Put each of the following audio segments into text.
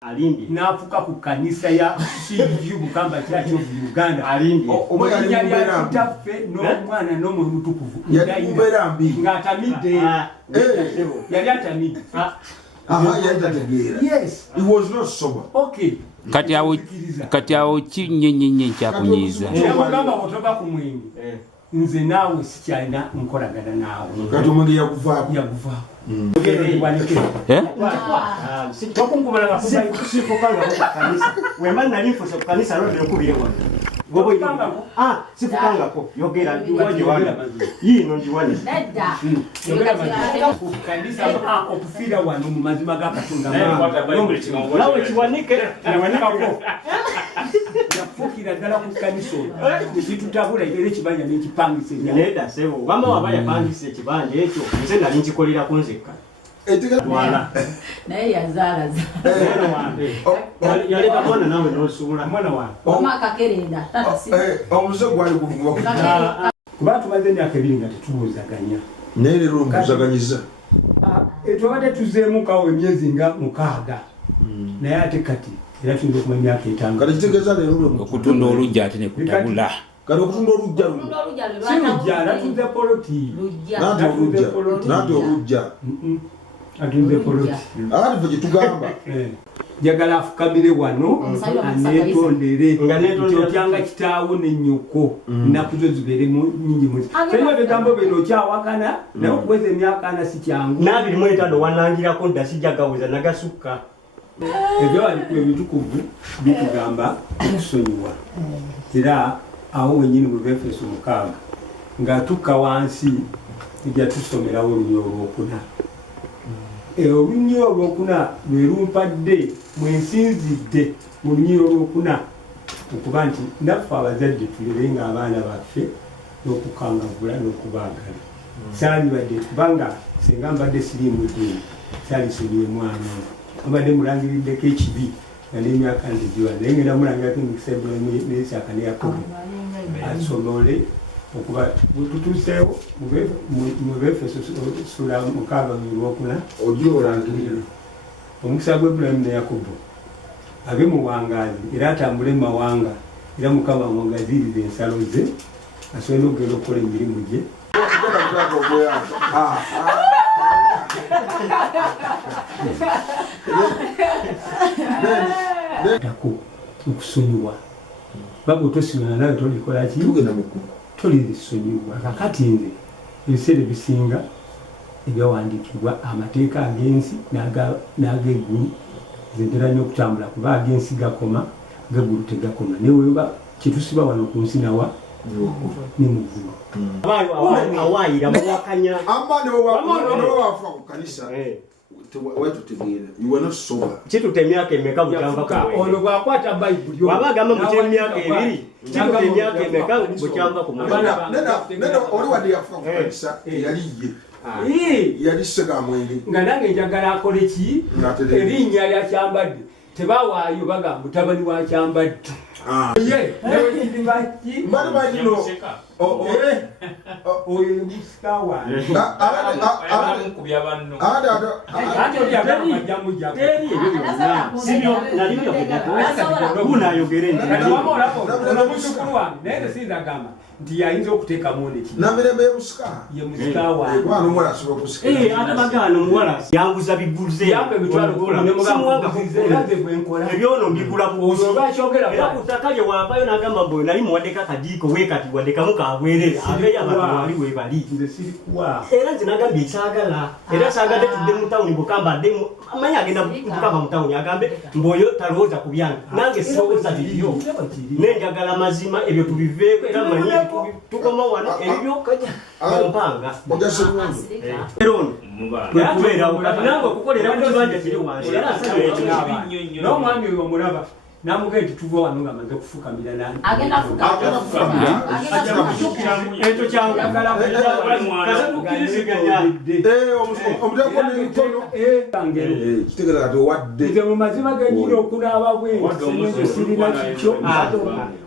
Alimbi nafuka ku kanisa ya CGU Bukamba Church of Uganda. Alimbi omwali yataffe n'omwana n'omwe mutukuvu ng'atamidde yali atamidde. Yes, he was not sober. Okay. Kati awo kinyenyenye kyakunyiza yamugamba otoka ku mwenge nze naawe sikyalina nkolagana naawe kati omuntu yakuvaako wemali nali nfuse ku kanisa lwedde nkubire wano sifukangako yogera yino ndiwane okufiira wano mu mazima ga Katonda nawe kiwanike yafuukira ddala ku kanisa nekitutabula era ekibanja n'ekipangisa nedda sebo wama waba yapangisa ekibanja ekyo nze nali nkikolerako nzekka naye yazaalaza yaleka mwana nawe n'osuula mwana wange omakakerenda omuze gwali guvuga kuba tumaze emyaka 2 nga tetubuuzaganya naye leero omubuuzaganyiza twabadde tuzeemukawo emyezi nga 6 naye ate kati era tuyinza okumanya emyaka 5 kati kitegeeza leero okutunda olujja ate ne kutabula kati okutunda olujja silujja natunze poloti nati olujja atunze poloti ati fe gyetugamba njagala afukamire wano aneetondere kyotyanga kitaawo n'ennyoko nnaku zo zibeere nyingi muzi fenna ebigambo bino okyawakana naye okuweza emyaka ana si kyangu n'abirimu wanangirako dda sijjagaweza nagasukka ebyawalikulu ebitukuvu bitugamba tusonyiwa era awo wenyini mu Efeso 6 nga tukka wansi ejja tusomerawo olunnyo olwokuna olunnyo olwokuna lwe lumpadde mwensinzidde mu lunnyo olwokuna okuba nti naffe abazadde tulebenga abaana baffe n'okukangavula n'okubaagala saalibadde kubanga singa mbadde siriimu ddiini saalisonyiwe mwana mbadde mulangiriddeko ekibi nga n'emyaka ntegiwa naye ngenda mulangirako emikisa n'Isaaka ne Yakobo asomole okuba tutuuseewo mu Efeso sula 6 ojja olangirira omukisa gwa Ibulayimu ne Yakobo abe muwangaazi era atambule mu mawanga era Mukama amwangazirize ensalo ze asobole n'okugenda okukola emirimu gye tako okusonyiwa baba otosibana nawe tolikola ki tolisonyiwa kakati nze ebiseera ebisinga ebyawandiikibwa amateeka ag'ensi n'ag'eggulu zentera nnyo okutambula kuba ag'ensi gakoma g'eggulu tegakoma naye weba kyetusiba wano ku nsi nawa ne mu ggulu awaayira muwakanya ambanewafa ku kanisa wetutegeera iwena soba kituta emyaka emeka ono bwakwata bayibuli waba agamba mukya emyaka 2 kituta emyaka emeka bukyamba ku nena oli wadde yafa ku kanisa yali ye yali segamwenge nga nange njagala akole ki erinnya lyakyambadde tebawaayo bagamba mutabani wa kyambadde oyo musika wange naye siyinzagamba nti yayinza okuteekamu namirembe yemusika ye musika wange omuwala asobola okusika ate bagana omuwala yanguza biguze ebyono mbigula era ku ttaka lye wavayo n'agamba mbu nali muwaddeko akadiiko weekati waddekamu kabwerere abeeyo abantu wali webali era nze nagambye ekyagala era saagadde tudde mu tawuni Bukamba addemu amanyi agenda Bukamba mu tawuni agambe mboyo talowooza ku byange nange sirowooza bibyo nenjagala mazima ebyo tubiveeko era manyi tukoma wano ebyo mpanga erono twekubeerawo kati nange okukolera ku kibanja kiri wansi n'omwami oyo omulaba namuga nti tuva wano nga maze kufukamira nani agenda kufukamira ekyo kyangagala kitegeeza kati owadde nze mu mazima genyina okunaaba bwensi sirina kikyo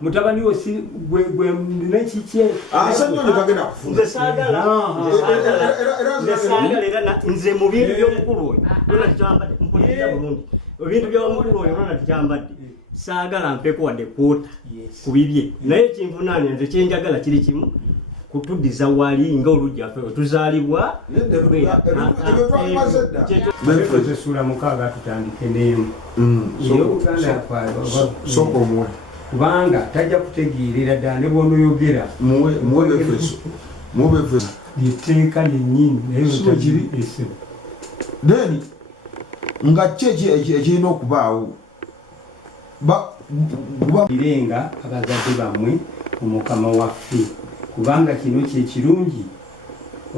mutabani wo gwe nekikye asanyonyo kagenda kufunza nze saagala era nze mu bintu by'omukulu oyo mpuliriza bulungi ebintu by'omukulu oyo Ronald Kyambadde saagala mpeko wadde kwota ku bibye naye kinvunaanya nze kyenjagala kiri kimu kutuddiza wali nga olujjaffe tuzaalibwa esula mukaaga tutandike n'emu ey'Obuganda soko muwe kubanga tajja kutegeerera ddala ne bw'onoyogera muwe efeso lyeteeka lyennyini naye wetagiri esebo then nga ekirina okubaawo irenga abazadde bammwe omukama waffe kubanga kino kyekirungi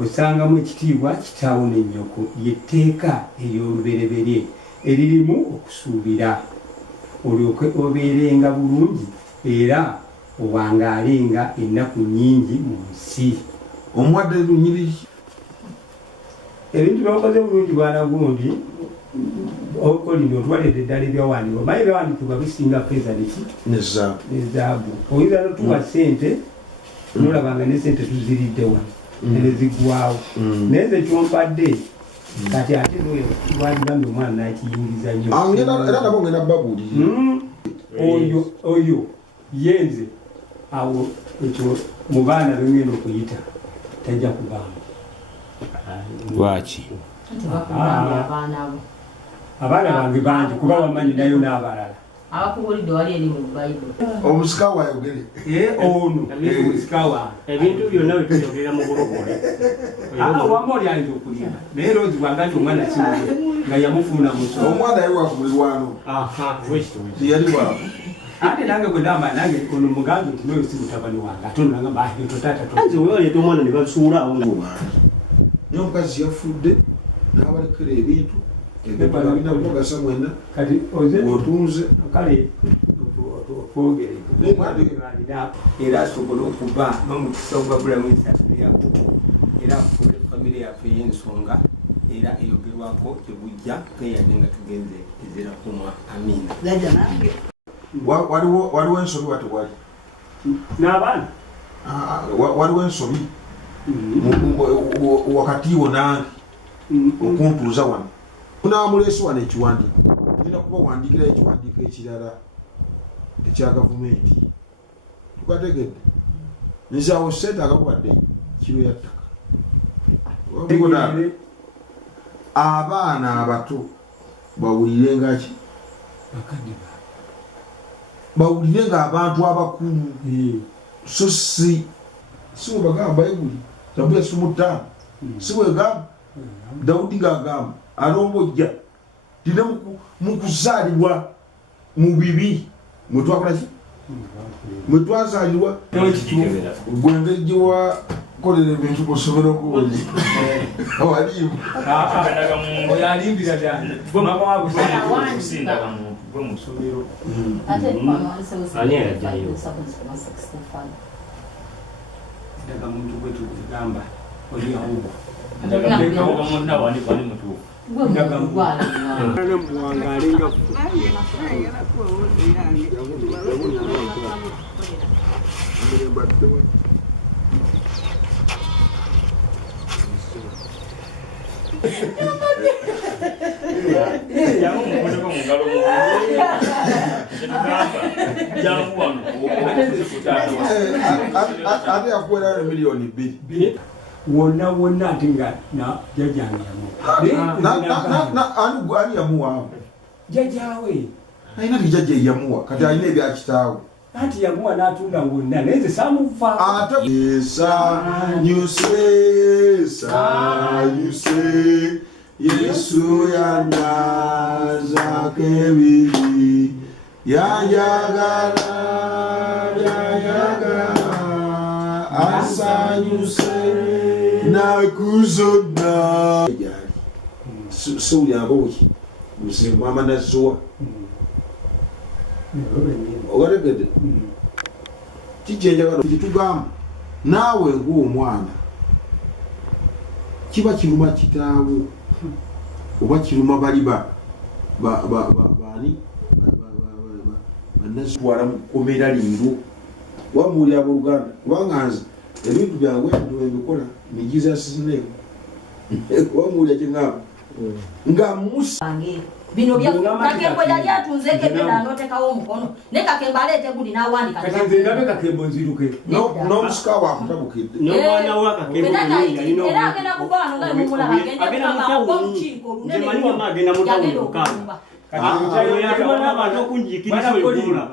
osangamu ekitiibwa kitaawo n'ennyoko lyetteeka ery'olubereberye eririmu okusuubira olyoke obeerenga bulungi era owangaalenga ennaku nnyingi mu nsi omwadde lunyiriri ebintu byakoze bulungi bwana gundi okolino otwalidde eddala ebyawandiikibwa omanyi ebyawandiikibwa bisinga feeza nezaabu oyinza notuwa ssente nolabanga ne ssente tuziridde wano neziggwawo naye nze kyompadde kati ate wandibambe omwana nakiyingiza nnyo era nabo ngenda babuulirira oyo yenze awo ekyo mu baana bengenda okuyita tajja kugamba lwaki abaana bange bangi kuba wamanyi nayo n'abalala abakubulidde wali eri mu Bayibuli omusika wayogere ono omusika wange ebintu byonna bituyogerera mu bulokole wama oli ayinza okulima naye rozi bwanga nti omwana kiwe nga yamufuna muso omwana yali wakumulirwano tiyali waabo ate nange gwe ndamba nange ono mugambe nti noyo si mutabani wange ate ono nagamba anze wewaleeta omwana ne basuulawo naye omukazi yafudde n'abalekera ebintu ebintu bigasa mwena kati otunze kale twogere era asobole okuba n'omukisa ogwabulamu yakubo era afuule famire yaffe ey'ensonga era eyogerwako gyebujja tweyadde nga tugenze ezirakumwa amina waliwo ensobi watewali n'abaana waliwo ensobi wakati wo nange okuntuuza wano unaamuleese wano ekiwandiiko nina kuba wandikirayo ekiwandiiko ekirala ekya gavumenti tukategedde nzaawo sente akakubadde kiro ya ttaka abaana abato bawulirenga ki bawulirenga abantu abakulu so si webagamba Bayibuli Zaburi ya 5 si wegamba Dawudi gagamba alombojja tine mukuzaalibwa mu bibi mwetwakola ki mwetwazaalibwa gwengeri gyewakolera ebintu kusobera okuwonye awalimu oyo alimbira ddala daga muntu gwe tugamba oli ahubwo ate yakuwera miliyoni 2 wonna ate nga jajjange ani yamuwaamu jajjawe alina tijajja yamuwa kati alina ebyakitaawe anti yamuwa n'atunda wonna naye nze saamuva sanyuse Yesu yandaza kebiri yanjagala asanyuse nakuzonna suli aboki muzimu amanazuwa ogategedde kijenjagala kitugamba naawe ng'omwana kiba kiruma kitaawo oba kiruma bali bani banazitwala mu kkomera liiro wamuuli abooluganda kubanga nze ebintu byange ebikola nigiza sineeko wamuulya kyeŋŋamba nga musa bino bya kakembo yali atunzeke bela ndotekawo omukono ne kakembo alete gundi nawandika kati ndabe kakembo nziruke no musika wa mutabukidde no mwana wa kakembo yalino era agenda kubano ngali mumula agenda kama mchiko lunene mani magenda mutawo kukamba yatuma n'abantu okunjikiriza olugula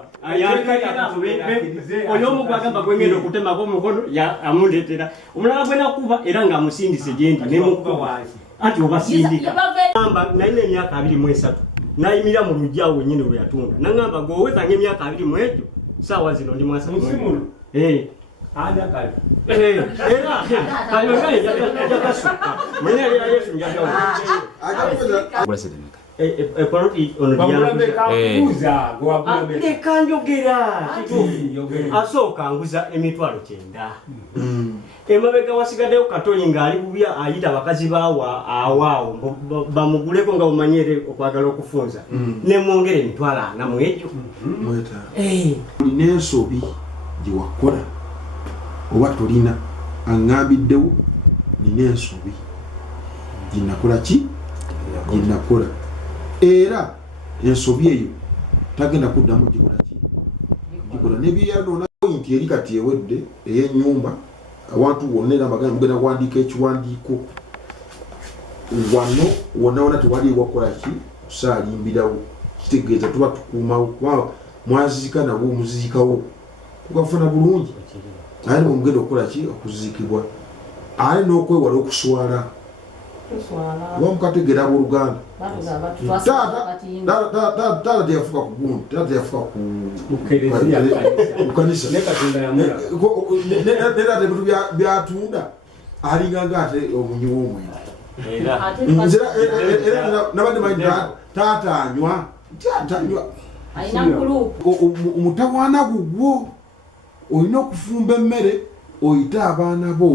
oyomu gwagamba gwengenda okutemako omukono amundetera omulala gwenakuba era ng'amusindise gyendi nemukuba anti obasindika amba nalina emyaka 23 nayimira mu lujjawo wenyini lwe yatunda naŋŋamba gweowezanga emyaka 20 mu egyo saawa zino ndi mwasa musimulo ana kale era jakasuka mwene era yesu njagawo ekoloti onodiyakuza ekanjogera asooka nguza emitwalo 9 emabega wasigaddeyo katoli ng'ali bubya ayita bakazi baawa awaawo bamuguleko nga bumanyere okwagala okufunza nemwongera emitwalo 4 mu ekyo olina ensobi gyewakola oba tolina aŋŋambiddewo nina ensobi ginakola ki ginakola era ensobi eyo tagenda kuddamu gikolaki gikola nebyeyanonawo nti eri kati ewedde ey'ennyumba abantu wonna era bagenda mugenda kuwandiika ekiwandiiko wano wonna tewali wakola ki kusaalimbirawo kitegeeza tuba tukuumawo kuba mwazizika nabwo omuzizikawo kugafuna bulungi aye nemugenda okukola ki okuziikibwa aye n'okwewala okuswala oba mukategeera abooluganda taata teyafuka ku gundi taata teyafuka ku kanisa netaata ebintu byatunda alinganga ate omunyi w'omwenge nabadde manyi taata anywa omutawaana gugwo olina okufumba emmere oyite abaana bo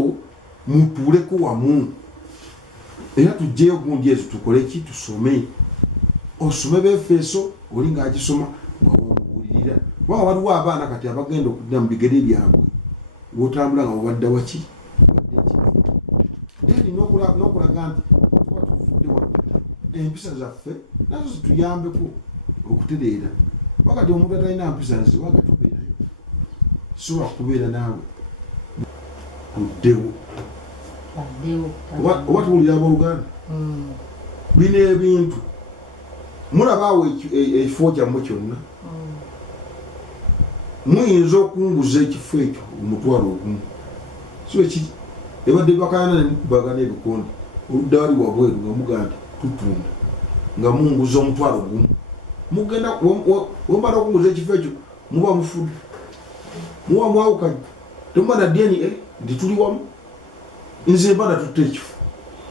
mutuuleko wamu era tujjeyo gundi ezo tukole ki tusome osome befeeso oli ng'agisoma ngawomubuulirira waba waliwo abaana kati abagenda okudda mu bigere byabwe wotambula nga wabadda waki eri n'okulaga nti tuba tuvudde wa empisa zaffe nazo zituyambeko okutereera wakati omuntu atalina mpisa ziwange tubeerayo sobola kubeera naawe luddewo oba tuwulira abooluganda bino ebintu mulabaawo ekifo kyammwe kyonna muyinza okunguza ekifo ekyo omutwalo ogumu so ekiri ebadde bakayana nemukubagana ebikondi oludda wali wabweru nga muga nti tutunda nga munguza omutwalo ogumu mugenda wemala okunguza ekifo ekyo muba mufudde muba mwawukanye temuba na dyeni nti tuli wamu nze mba natutte ekifo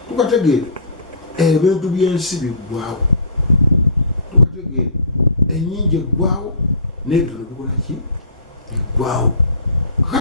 tukategeera ebintu byensi biggwawo tukategeera enyingi eggwawo n'ebitono bikola ki biggwawo